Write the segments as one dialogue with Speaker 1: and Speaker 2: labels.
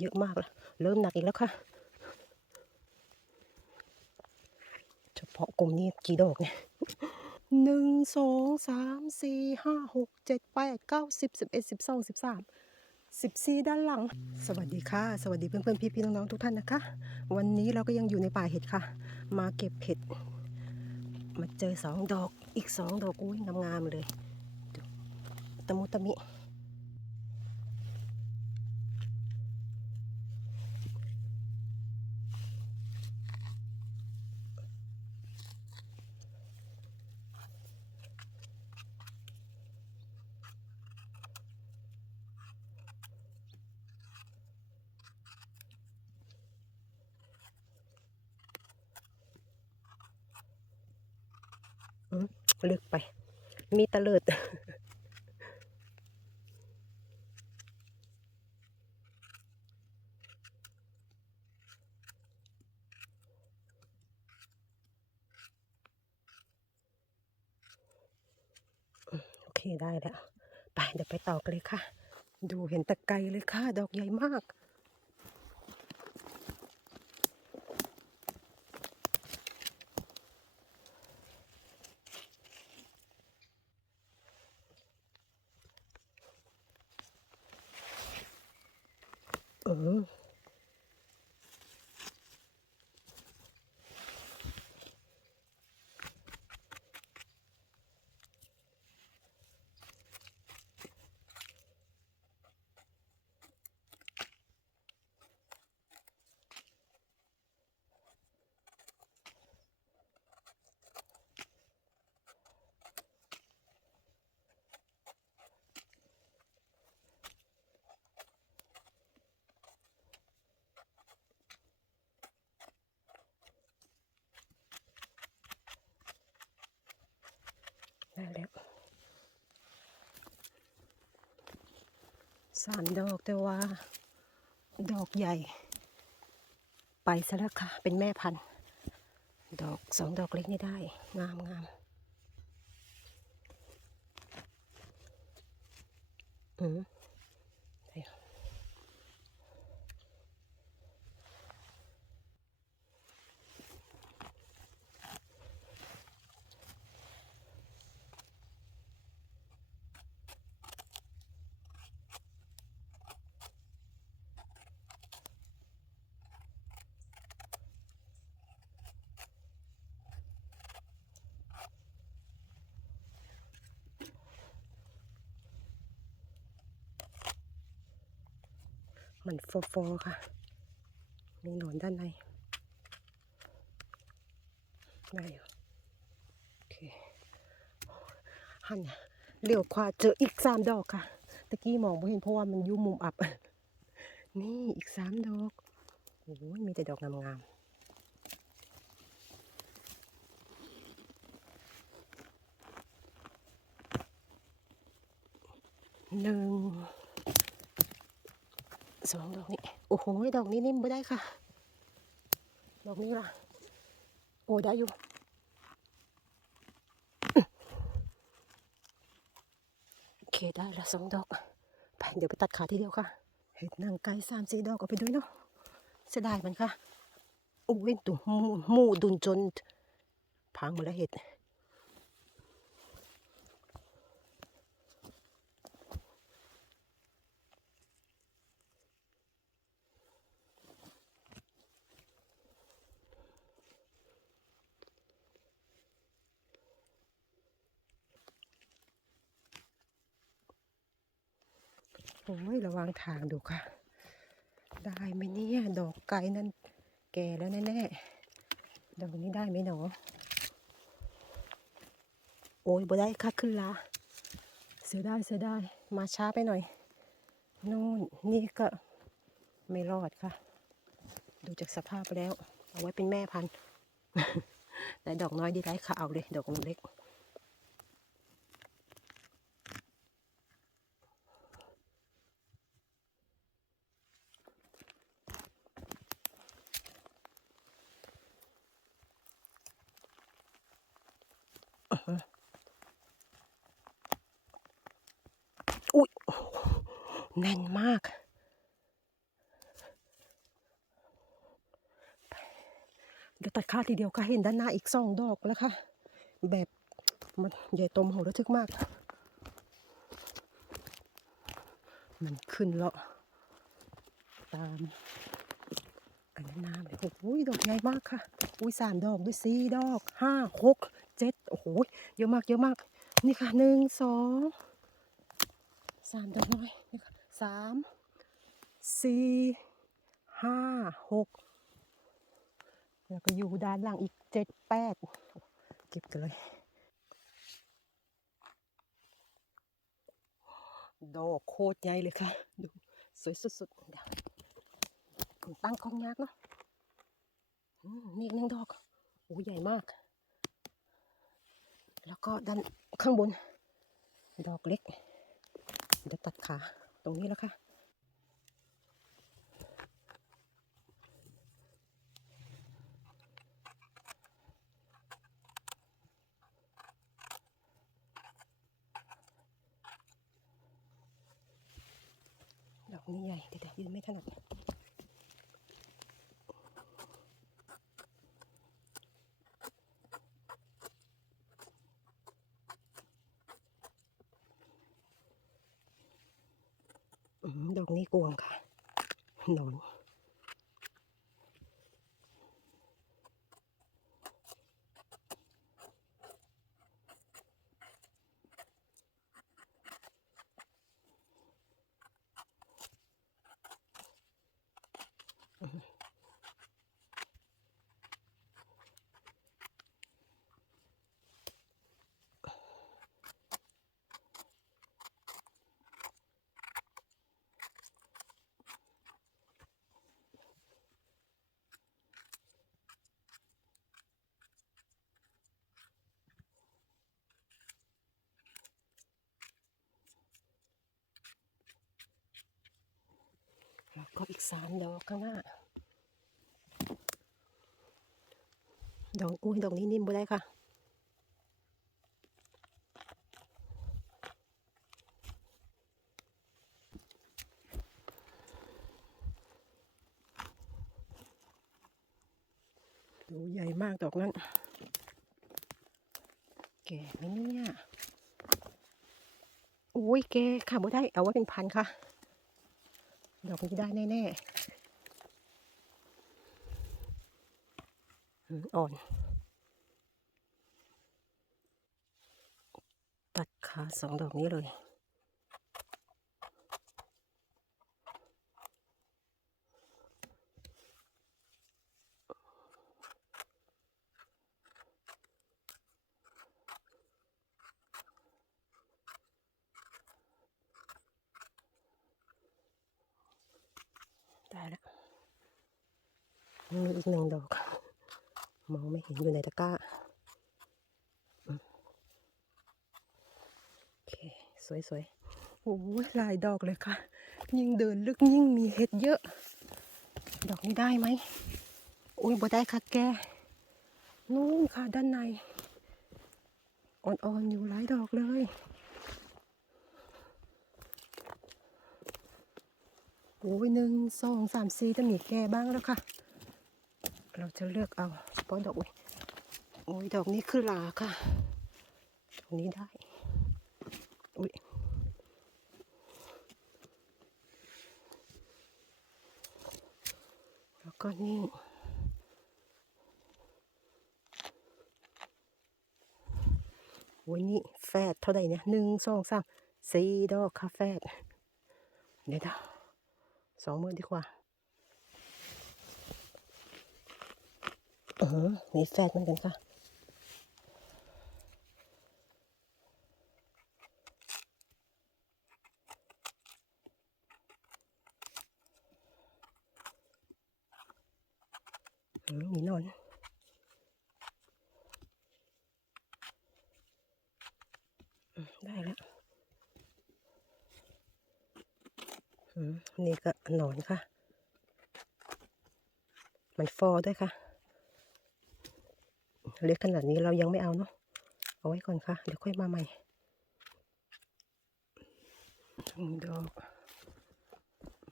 Speaker 1: เยอะมากแล้วเริ่มหนักอีกแล้วค่ะ เฉพาะกลุ่มนี้กี่ดอกเนี่ยหนึ่งสองสามสี่ห้าหกเจ็ดแปดเก้าสิบสิบเอ็ดสิบสองสิบสามสิบสี่ด้านหลัง สวัสดีค่ะ สวัสดีเพื่อนเพื่อนพี่พี่ๆน้องๆทุกท่านนะคะ วันนี้เราก็ยังอยู่ในป่าเห็ดค่ะ มาเก็บเห็ด มาเจอสองดอกอีกสองดอกอุ้ยงามๆเลยตะมุตะมิ ลึกไป มีตะเลิด โอเคได้แล้ว ไปเดี๋ยวไปต่อกันเลยค่ะ ดูเห็นตะไกรเลยค่ะ ดอกใหญ่มาก เออ ได้แล้ว สามดอกแต่ว่า ดอกใหญ่ ไปซะแล้วค่ะ เป็นแม่พันธุ์ดอกสองดอกเล็กนี่ได้ งามงามอืม มันโฟโฟค่ะ มีหนอนด้านใน ได้อยู่โอเคหันเลี้ยวขวาเจออีกสามดอกค่ะ ตะกี้มองไม่เห็นเพราะว่ามันอยู่มุมอับ นี่อีกสามดอกโอ้ยมีแต่ดอกงามๆหนึ่ง สองดอกนี้ โอ้โหดอกนี้นิ่มไม่ได้ค่ะ ดอกนี้ล่ะ โอ้ได้อยู่โอเคได้ละสองดอกไปเดี๋ยวไปตัดขาทีเดียวค่ะ เห็ดนางไก่สามสี่ดอกเอาไปด้วยเนาะเสียดายมันค่ะโอ้ยตุ่มหมูดุนจนพังหมดแล้วเห็ด ระวังทางดูค่ะ ได้ไหมเนี่ย ดอกไก่นั่นแก่แล้วแน่ๆดอกนี้ได้ไหมหนอ โอ้ยบ่ได้ค่ะขึ้นลาเสียดายเสียดายมาช้าไปหน่อยนู่นนี่ก็ไม่รอดค่ะ ดูจากสภาพแล้ว เอาไว้เป็นแม่พันธุ์ แต่ดอกน้อยดีไรค่ะเอาเลย ดอกเล็กาก เดี๋ยวตัดค่าทีเดียวก็เห็นด้านหน้าอีกสองดอกแล้วค่ะ แบบมันใหญ่โตมโหระทึกมาก มันขึ้นเลาะตามอันน้นน้ำเลยโอ้ยดอกใหญ่มากค่ะ อุ้ยสามดอกด้วยสี่ดอกห้าหกเจ็ดโอ้โหเยอะมากเยอะมาก นี่ค่ะหนึ่งสองสามดอกน้อยนี่ค่ะ สามสี่ห้าหกแล้วก็อยู่ด้านหลังอีกเจ็ดแปดเก็บกันเลย ดอกโคตรใหญ่เลยค่ะ ดูสวยสุดๆเดี๋ยวตั้งของยากเนาะนี่หนึ่งดอกโอ้ใหญ่มาก แล้วก็ด้านข้างบน ดอกเล็ก เดี๋ยวตัดขา ตรงนี้แล้วค่ะดอกนี้ใหญ่แต่ยวๆยืนไม่ถนัดอืมดอก นี่กวงค่ะหนอน ก็อีกสามดอกข้างหน้า ดอกอุ้ยดอกนี้นิ่มบ่ได้ค่ะ ดูใหญ่มากดอกนั้น แก่ไหมเนี่ย อุ้ยแกค่ะบ่ได้ เอาไว้เป็นพันค่ะ ดอกนี้ได้แน่ๆอ่อน ตัดขาสองดอกนี้เลย มีอีกหนึ่งดอก มองไม่เห็นอยู่ในตะกร้า โอเค สวยๆ โอ้ยหลายดอกเลยค่ะ ยิ่งเดินลึกยิ่งมีเห็ดเยอะ ดอกนี้ได้ไหมโอ้ยบ่ได้ค่ะแก นู่นค่ะด้านใน อ่อนๆอยู่หลายดอกเลยโอ้ยหนึ่งสองสามสี่จะมีแก่บ้างแล้วค่ะ เราจะเลือกเอาเฉพาะดอกอุ้ยโอ้ยดอกนี้คือลาค่ะดอกนี้ได้อุ้ยแล้วก็นี่โอ้ยนี่แฟดเท่าไหร่เนี่ยหนึ่งสองสามสี่ดอกค่ะแฟดเดี๋ยวนะสองมือดีกว่าเออ มีแฟดเหมือนกันค่ะ มีนอนได้แล้วนี่ก็หนอนค่ะ มันฟอด้วยค่ะ เล็กขนาดนี้เรายังไม่เอาเนาะเอาไว้ก่อนค่ะ เดี๋ยวค่อยมาใหม่หนึ่งดอก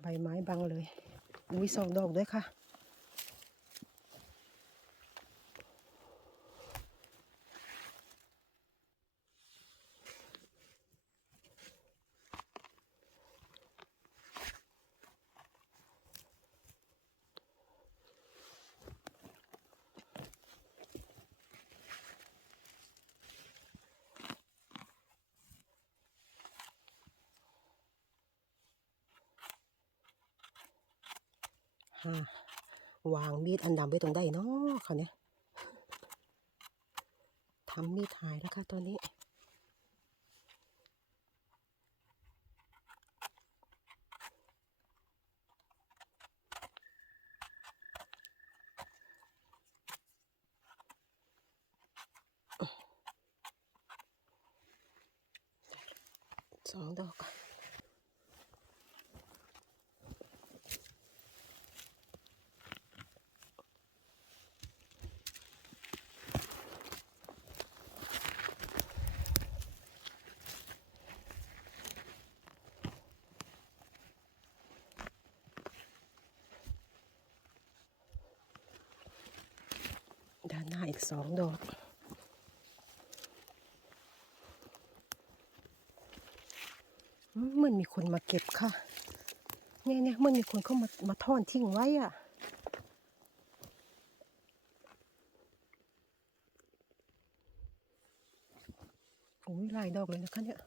Speaker 1: ใบไม้บังเลย อุ้ยสองดอกด้วยค่ะ วางมีดอันดำไว้ตรงใดเนาะเขาเนี่ยทำมีดหายแล้วค่ะตอนนี้สองดอก กสองดอกมันมีคนมาเก็บค่ะ เนี่ยเนี่ยมันมีคนเข้ามามาท่อนทิ้งไว้อะโอ้ยลายดอกเลยนะคะเนี่ย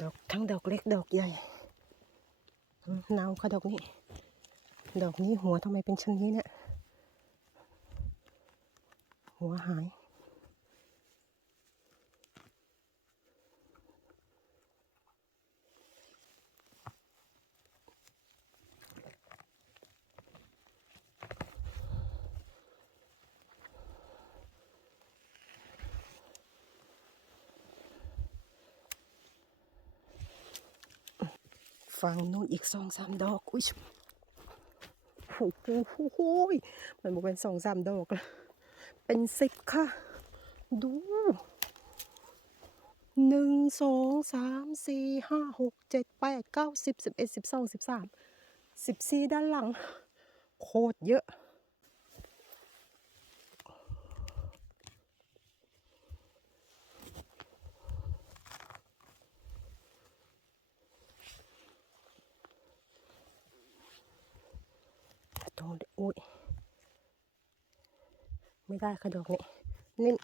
Speaker 1: ดอกทั้งดอกเล็กดอกใหญ่เนาค่ะดอกนี้ ดอกนี้หัวทำไมเป็นเช่นนี้เนี่ย หัวหาย ฟังนู่นอีกสองสามดอก อุ้ยโอ้โหโหยมันบอกเป็นสองสามดอกละ เป็นสิบค่ะ ดูหนึ่งสองสามสี่ห้าหกเจ็ดแปดเก้าสิบสิบเอ็ดสิบสองสิบสามสิบสี่ด้านหลัง โคตรเยอะ ตรงนี้อุ้ย ไม่ได้ค่ะดอกนี้นิ่ม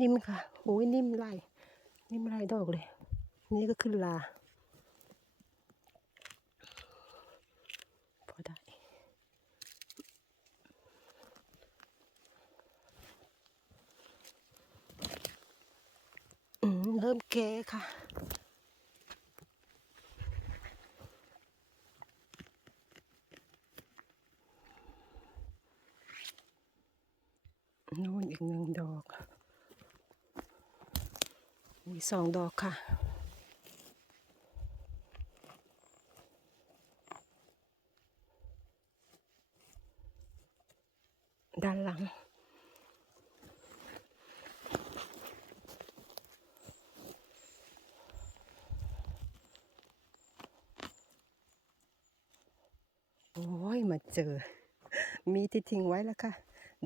Speaker 1: นิ่มค่ะโอ้ยนิ่มไล่นิ่มไล่ดอกเลย นี่ก็ขึ้นลา พอได้ อืมเริ่ม แก่ค่ะ นู่นอีกหนึ่งดอก มีสองดอกค่ะ ด้านหลัง โอ้ย มา เจอ มีที่ทิ้งไว้แล้วค่ะ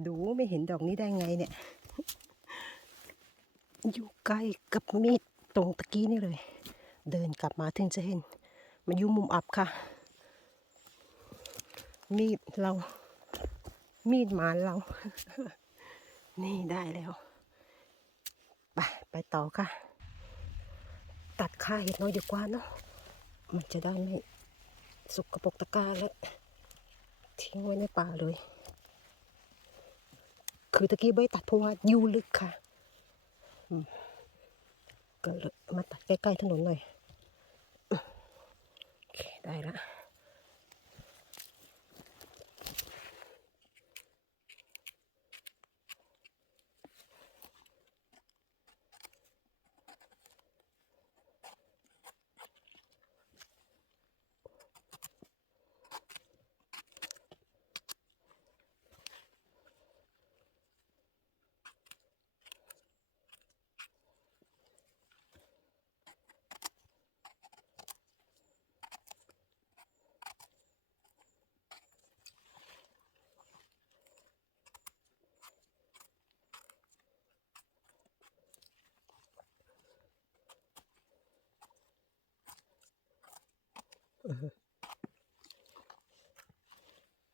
Speaker 1: ดูไม่เห็นดอกนี้ได้ไงเนี่ย อยู่ใกล้กับมีดตรงตะกี้นี่เลย เดินกลับมาถึงจะเห็น มันอยู่มุมอับค่ะ มีดเรา มีดหมาเรา นี่ได้แล้วไปไปต่อค่ะ ตัดค่าเห็ดน้อยดีกว่าเนาะมันจะได้ไม่สุกกระปกตะกร้าแล้ว ทิ้งไว้ในป่าเลย คือตะกี้ใบตัดเพราะว่าอยู่ลึกค่ะก็เลยมาตัดใกล้ๆถนนหน่อยโอเคได้ละ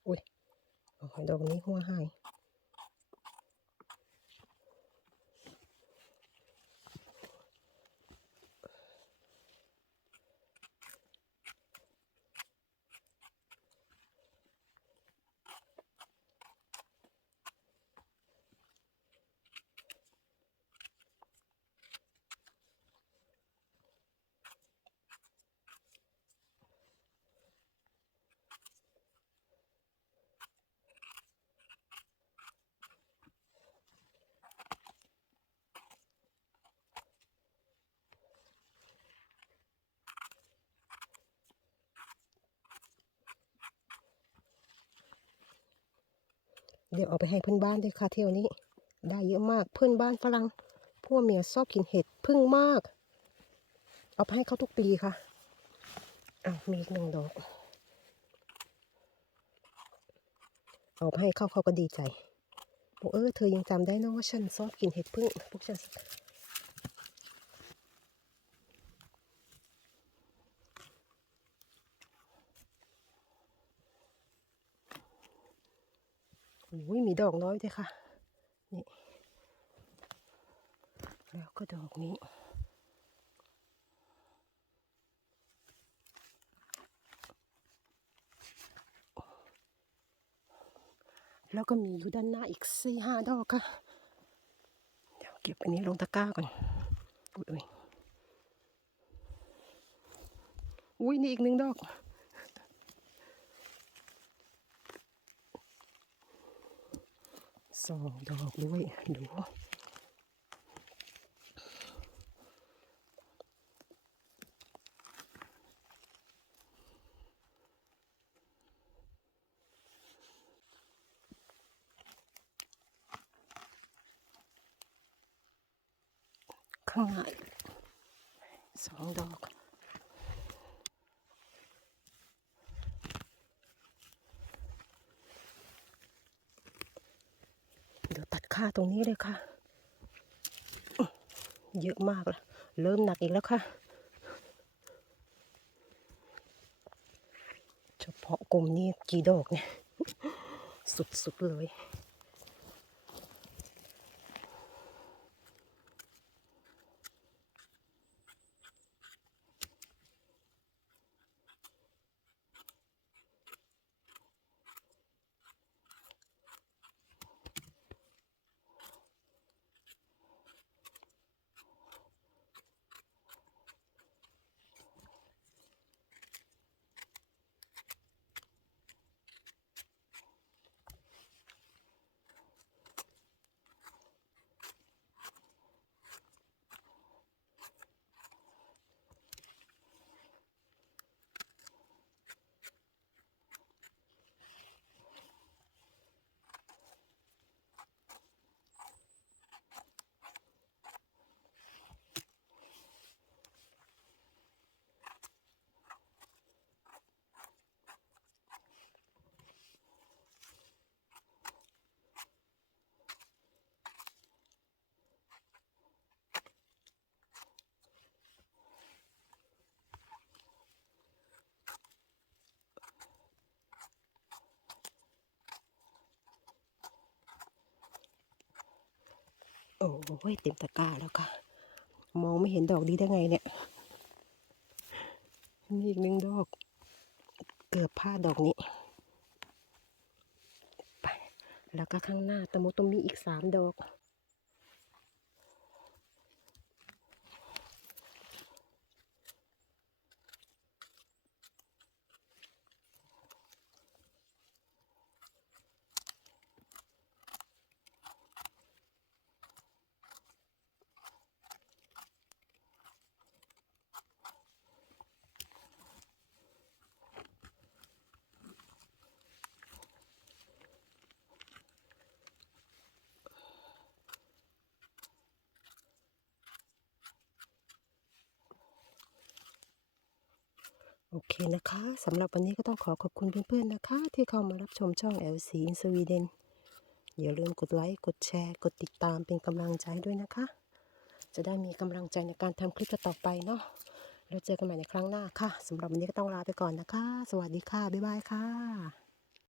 Speaker 1: อุ้ยโอ้ย ดอกนี้หัวหาย เดี๋ยวเอาไปให้เพื่อนบ้านด้วยค่ะเที่ยวนี้ ได้เยอะมากเพื่อนบ้านฝรั่งพวกเมียชอบกินเห็ดพึ่งมาก เอาไปให้เขาทุกปีค่ะอ้าวมีอีกหนึ่งดอก เอาไปให้เขาเขาก็ดีใจบอกเออเธอยังจำได้นะว่าฉันชอบกินเห็ดพึ่งพวกฉัน อุ้ยมีดอกน้อยด้วยค่ะ นี่ แล้วก็ดอกนี้แล้วก็มีอยู่ด้านหน้าอีกสี่ห้าดอกค่ะ เดี๋ยวเก็บอันนี้ลงตะกร้าก่อนอุ๊ยอุ๊ยอุ้ยนี่อีกหนึ่งดอก สองดอกด้วยดูข้างในสองดอก เดี๋ยว ตรงนี้เลยค่ะ เยอะมากแล้วเริ่มหนักอีกแล้วค่ะ เฉพาะกลุ่มนี้กี่ดอกเนี่ย สุดๆเลย อ้ยเต็มตะกร้าแล้วค่ะ มองไม่เห็นดอกดีได้ไงเนี่ย มีอีกหนึ่งดอก เกือบพลาดดอกนี้ไปแล้วก็ข้างหน้าตะมุตมีอีกสามดอก โอเคนะคะสำหรับวันนี้ก็ต้องขอขอบคุณเพื่อนๆนะคะ ที่เข้ามารับชมช่อง LC in Sweden อย่าลืมกดไลค์กดแชร์ กดติดตามเป็นกำลังใจด้วยนะคะ จะได้มีกำลังใจในการทำคลิปต่อไปเนาะแล้วเจอกันใหม่ในครั้งหน้าค่ะสำหรับวันนี้ก็ต้องลาไปก่อนนะคะ สวัสดีค่ะ บ๊ายบายค่ะ